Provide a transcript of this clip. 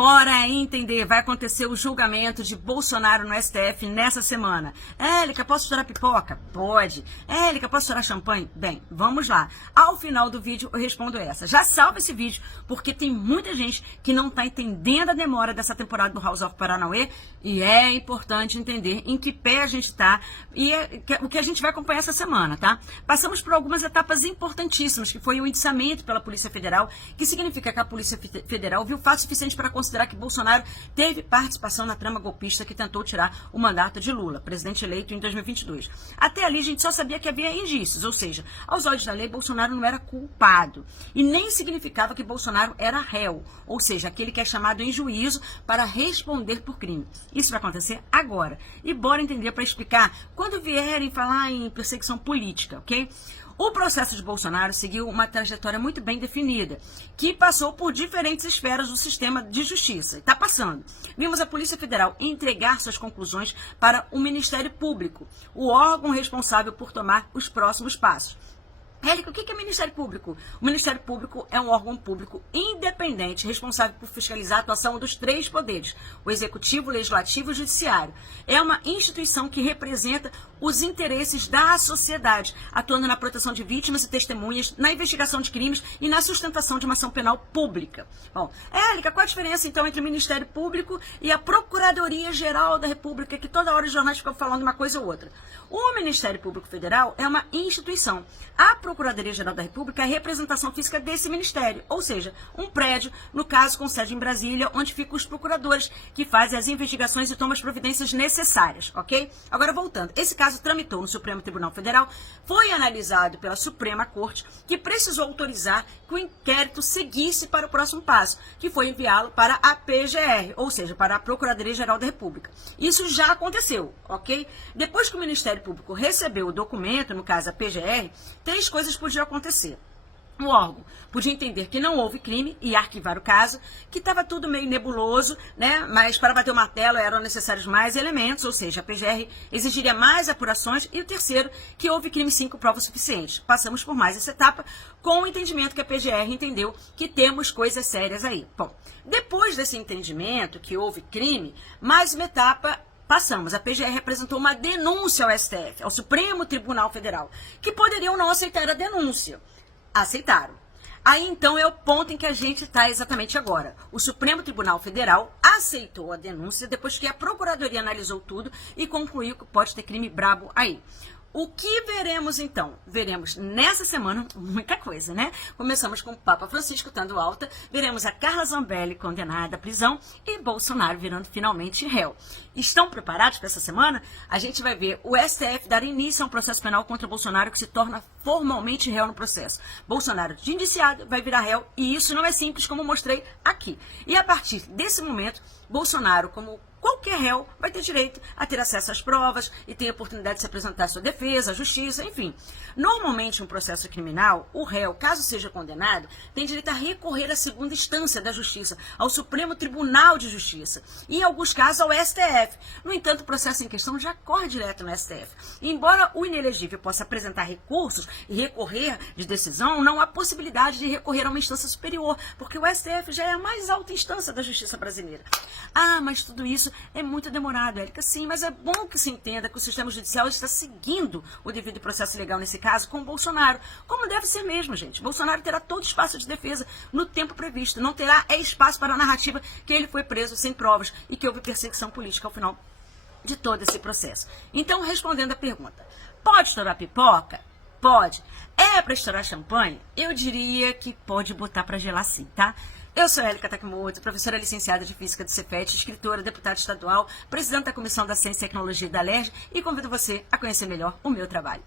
Bora entender, vai acontecer o julgamento de Bolsonaro no STF nessa semana. Érica, posso estourar pipoca? Pode. Érica, posso estourar champanhe? Bem, vamos lá. Ao final do vídeo eu respondo essa. Já salva esse vídeo, porque tem muita gente que não está entendendo a demora dessa temporada do House of Paranauê e é importante entender em que pé a gente está e o que a gente vai acompanhar essa semana, tá? Passamos por algumas etapas importantíssimas, que foi o indiciamento pela Polícia Federal, que significa que a Polícia Federal viu fato suficiente para considerar que Bolsonaro teve participação na trama golpista que tentou tirar o mandato de Lula, presidente eleito em 2022. Até ali a gente só sabia que havia indícios, ou seja, aos olhos da lei, Bolsonaro não era culpado e nem significava que Bolsonaro era réu, ou seja, aquele que é chamado em juízo para responder por crime. Isso vai acontecer agora. E bora entender para explicar quando vierem falar em perseguição política, ok? O processo de Bolsonaro seguiu uma trajetória muito bem definida, que passou por diferentes esferas do sistema de justiça. Está passando. Vimos a Polícia Federal entregar suas conclusões para o Ministério Público, o órgão responsável por tomar os próximos passos. Érica, o que é Ministério Público? O Ministério Público é um órgão público independente, responsável por fiscalizar a atuação dos três poderes, o Executivo, o Legislativo e o Judiciário. É uma instituição que representa os interesses da sociedade, atuando na proteção de vítimas e testemunhas, na investigação de crimes e na sustentação de uma ação penal pública. Bom, Érica, qual a diferença então entre o Ministério Público e a Procuradoria-Geral da República, que toda hora os jornais ficam falando uma coisa ou outra? O Ministério Público Federal é uma instituição. A Procuradoria-Geral da República é a representação física desse ministério, ou seja, um prédio, no caso com sede em Brasília, onde ficam os procuradores que fazem as investigações e tomam as providências necessárias, ok? Agora voltando, esse caso tramitou no Supremo Tribunal Federal, foi analisado pela Suprema Corte, que precisou autorizar que o inquérito seguisse para o próximo passo, que foi enviá-lo para a PGR, ou seja, para a Procuradoria-Geral da República. Isso já aconteceu, ok? Depois que o Ministério Público recebeu o documento, no caso a PGR, três coisas podiam acontecer. O órgão podia entender que não houve crime e arquivar o caso, que estava tudo meio nebuloso, né? Mas para bater o martelo eram necessários mais elementos, ou seja, a PGR exigiria mais apurações. E o terceiro, que houve crime sim com prova suficiente. Passamos por mais essa etapa com o entendimento que a PGR entendeu que temos coisas sérias aí. Bom, depois desse entendimento que houve crime, mais uma etapa passamos. A PGR apresentou uma denúncia ao STF, ao Supremo Tribunal Federal, que poderiam não aceitar a denúncia. Aceitaram. Aí, então, é o ponto em que a gente está exatamente agora. O Supremo Tribunal Federal aceitou a denúncia depois que a Procuradoria analisou tudo e concluiu que pode ter crime brabo aí. O que veremos, então? Veremos nessa semana muita coisa, né? Começamos com o Papa Francisco estando alta, veremos a Carla Zambelli condenada à prisão e Bolsonaro virando finalmente réu. Estão preparados para essa semana? A gente vai ver o STF dar início a um processo penal contra Bolsonaro que se torna formalmente réu no processo. Bolsonaro, de indiciado, vai virar réu e isso não é simples como mostrei aqui. E a partir desse momento, Bolsonaro, como qualquer réu, vai ter direito a ter acesso às provas e ter a oportunidade de se apresentar à sua defesa, à justiça, enfim. Normalmente, em um processo criminal, o réu, caso seja condenado, tem direito a recorrer à segunda instância da justiça, ao Supremo Tribunal de Justiça e, em alguns casos, ao STF. No entanto, o processo em questão já corre direto no STF. E, embora o inelegível possa apresentar recursos e recorrer de decisão, não há possibilidade de recorrer a uma instância superior, porque o STF já é a mais alta instância da justiça brasileira. Ah, mas tudo isso é muito demorado, Érica. Sim, mas é bom que se entenda que o sistema judicial está seguindo o devido processo legal nesse caso com o Bolsonaro, como deve ser mesmo, gente. Bolsonaro terá todo espaço de defesa no tempo previsto, não terá espaço para a narrativa que ele foi preso sem provas e que houve perseguição política ao final de todo esse processo. Então, respondendo a pergunta, pode estourar pipoca? Pode. É para estourar champanhe? Eu diria que pode botar para gelar sim, tá? Eu sou Érica Takimoto, professora licenciada de Física do Cefet, escritora, deputada estadual, presidente da Comissão da Ciência e Tecnologia da LERJ e convido você a conhecer melhor o meu trabalho.